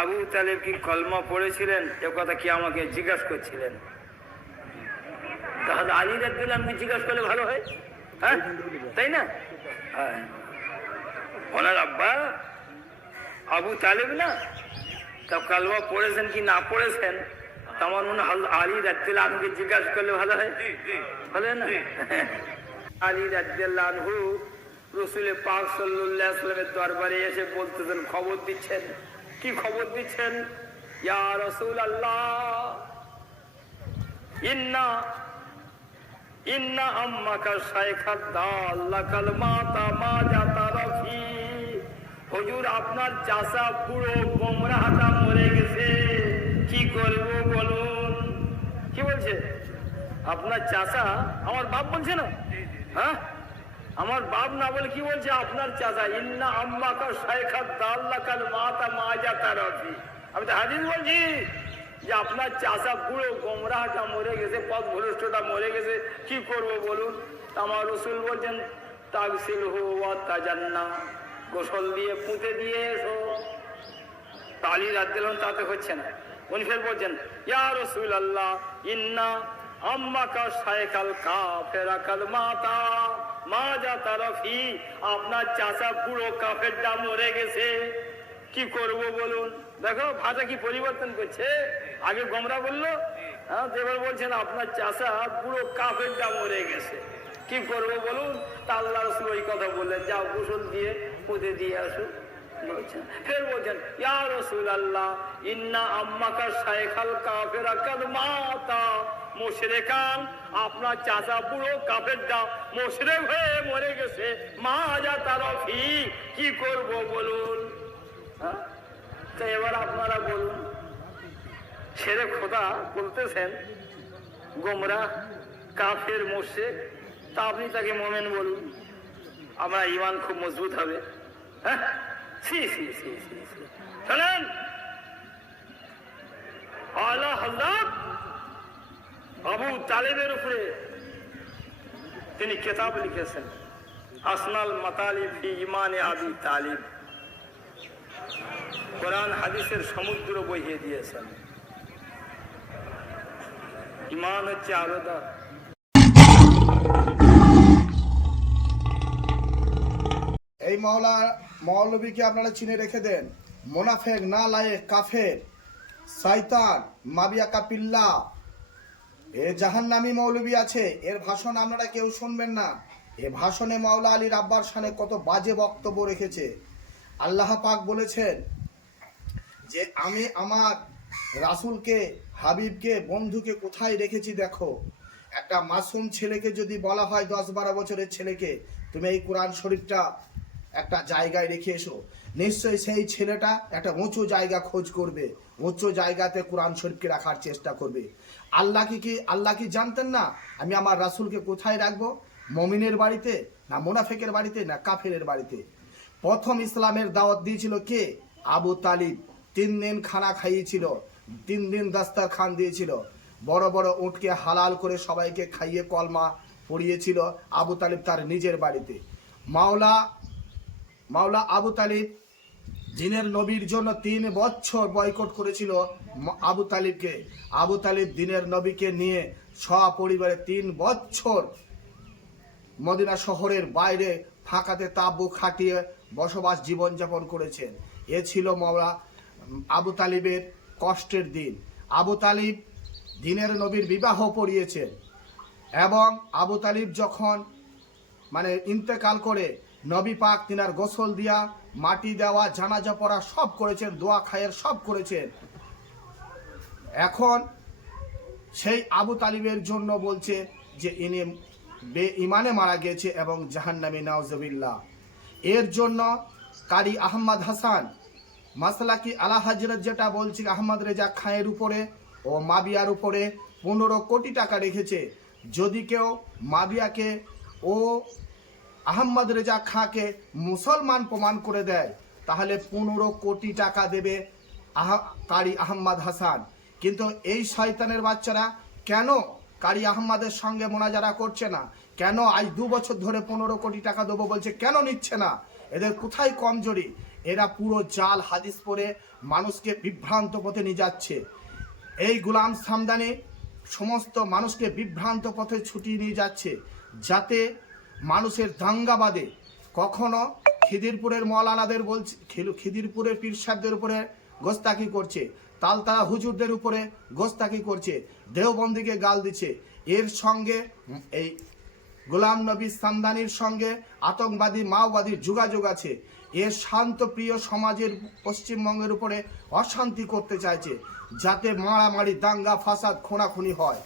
আবু তালেব কি কলমা পড়েছিলেন এ কথা কি আমাকে জিজ্ঞাসা করছিলেন? তাহলে আলী রাদিয়াল্লাহু আনহু জিজ্ঞাসা করলে ভালো হয়, হ্যাঁ তাই না? হ্যাঁ, ওনার আব্বা আবু তালেব না, তা কালমা পড়েছেন কি না পড়েছেন আমার মনে হয় আলী রাদিয়াল্লাহু আনহুকে জিজ্ঞাসা করলে ভালো হয়, ভালো না? আলী রাদিয়াল্লাহু আনহু রাসূল পাক সাল্লাল্লাহু আলাইহি ওয়াসাল্লামের দরবারে এসে বলতেছেন, খবর দিচ্ছেন। কি খবর দিচ্ছেন? ইয়া রাসূলুল্লাহ, ইন্না আম্মাকা শাইখাত দাল্লাকাল মাতা মা জাতা রাফি। হুজুর, আপনার চাচা পুরো গোমরাহটা মরে গেছে, কি করব বলুন? কি বলছে? আপনার চাচা, আমার বাপ বলছে না? হ্যাঁ, আমার বাপ না বলে কি বলছে? আপনার চাচা। ইন্না আম্মাকা শাইখাত দাল্লাকাল মাতা মা জাতা রাফি। আমি তো হাদিস বলছি যে আপনার চাচা পুরো গোমরাহটা মরে গেছে, পথ ভ্রষ্টটা মরে গেছে, কি করব বলুন? আমার রাসূল বলছেন, তাগসিলহু ওয়া তাজান্না, গোসল দিয়ে পুঁতে দিয়ে এসো। আলী রাদিয়াল্লাহু আনহু তাতে হচ্ছে না। উনি ফের বলছেন, ইয়া রাসূলুল্লাহ, ইন্না আম্মাকা শাইখাল কাফিরাকাল মাতা মা জাতা রাফি। আপনার চাচা পুরো কাফেরটা মরে গেছে, কি করব বলুন? দেখো ভাষা কি পরিবর্তন করছে। আগে গোমরা বললো, হ্যাঁ, এবার বলছেন আপনার চাচা পুরো কাফেরটা মরে গেছে, কি করব বলুন? তা আল্লাহ রাসূল ওই কথা বললেন, যাও গোসল দিয়ে পুঁতে দিয়ে আসো। ফের বলছেন, ইয়া রাসূলুল্লাহ, ইন্না আম্মাকা শাইখাল কাফিরাকাদ মাতা মুশরিকান। আপনার চাচা পুরো কাফেরটা মুশরিক হয়ে মরে গেছে, মা জাতা রাফি, কি করব বলুন? হ্যাঁ, তো এবার আপনারা বলুন। ছেড়ে খোদা বলতেছেন গোমরা কাফের মুশরিক, তা আপনি তাকে মুমিন বলুন, আমরা ঈমান খুব মজবুত হবে। হ্যাঁ, শোনেন, আলা হযরত আবু তালেবের উপরে তিনি কিতাব লিখেছেন, আসনাল মাতালিব ফি ঈমান আবি তালিব। কোরআন হাদিসের সমুদ্র বহিয়ে দিয়েছেন। ঈমান হচ্ছে আলাদা। এই মৌলবীকে আপনারা চিনে রেখে দেন। মোনাফেক, না লায়েক, কাফের, শয়তান, মাবিয়া কাপিল্লা, এ জাহান্নামী মৌলবী আছে। এর ভাষণ আপনারা কেউ শুনবেন না। এ ভাষণে মাওলা আলীর আব্বার শানে কত বাজে বক্তব্য রেখেছে। আল্লাহ পাক বলেছেন যে আমি আমার রাসূলকে, হাবিবকে, বন্ধুকে কোথায় রেখেছি দেখো। একটা মাসুম ছেলেকে যদি বলা হয়, 10-12 বছরের ছেলেকে, তুমি এই কোরআন শরীফটা একটা জায়গায় রেখে এসো, নিশ্চয়ই সেই ছেলেটা একটা উঁচু জায়গা খোঁজ করবে, উঁচু জায়গাতে কোরআন শরীফকে রাখার চেষ্টা করবে। আল্লাহ কি জানতেন না আমি আমার রাসূলকে কোথায় রাখবো? মুমিনের বাড়িতে, না মুনাফিকের বাড়িতে, না কাফেরের বাড়িতে? প্রথম ইসলামের দাওয়াত দিয়েছিল কে? আবু তালিব। 3 দিন খানা খাইয়েছিল, 3 দিন দাস্তারখান দিয়েছিল, বড় বড় উটকে হালাল করে সবাইকে খাইয়ে কলমা পড়িয়েছিল আবু তালিব তার নিজের বাড়িতে। মাওলা আবু তালিব জিনের নবীর জন্য 3 বছর বয়কট করেছিল আবু তালিবকে। আবু তালিব দিনের নবীকে নিয়ে সপরিবারে 3 বছর মদিনা শহরের বাইরে ফাঁকাতে তাঁবু খাটিয়ে বসবাস জীবনযাপন করেছেন। এ ছিল মাওলা আবু তালিবের কষ্টের দিন। আবু তালিব দিনের নবীর বিবাহ পড়িয়েছেন এবং আবু তালিব যখন ইন্তেকাল করে, নবী পাক তিনার গোসল দিয়া, মাটি দেওয়া, জানাজা পড়া সব করেছেন, দোয়া খায়ের সব করেছেন। এখন সেই আবু তালিবের জন্য বলছে যে ইনি বেঈমানে মারা গেছে এবং জাহান্নামী, নাউজুবিল্লাহ। এর জন্য কারি আহমদ হাসান মাসলাকি আলা হযরত যেটা বলছে, আহমদ রেজা খাঁয়ের উপরে ও মাবিয়ার উপরে 15 কোটি টাকা রেখেছে। যদি কেউ মাবিয়াকে ও আহমদ রেজা খাঁকে মুসলমান প্রমাণ করে দেয়, তাহলে 15 কোটি টাকা দেবে কারি আহমদ হাসান। কিন্তু এই শয়তানের বাচ্চারা কেন কারি আহমদের সঙ্গে মোনাজারা করছে না? কেন আজ 2 বছর ধরে 15 কোটি টাকা দেবো বলছে, কেন নিচ্ছে না? এদের কোথায় কমজোরি? এরা পুরো জাল হাদিস পড়ে মানুষকে বিভ্রান্ত পথে নিয়ে যাচ্ছে। এই গোলাম সামদানি সমস্ত মানুষকে বিভ্রান্ত পথে ছুটিয়ে নিয়ে যাচ্ছে, যাতে মানুষের দাঙ্গাবাদে কখনো খিদিরপুরের মৌলানাদের বলছে, খিদিরপুরের পীর সাহেবদের উপরে গোস্তাকি করছে, তালতারা হুজুরদের উপরে গোস্তাকি করছে, দেওবন্দিকে গাল দিচ্ছে। এর সঙ্গে এই গোলাম নবী সামদানির সঙ্গে আতঙ্কবাদী মাওবাদীর যোগাযোগ আছে। এর শান্তপ্রিয় সমাজের পশ্চিমবঙ্গের উপরে অশান্তি করতে চাইছে, যাতে মারামারি দাঙ্গা ফাসাদ খুনাখুনি হয়।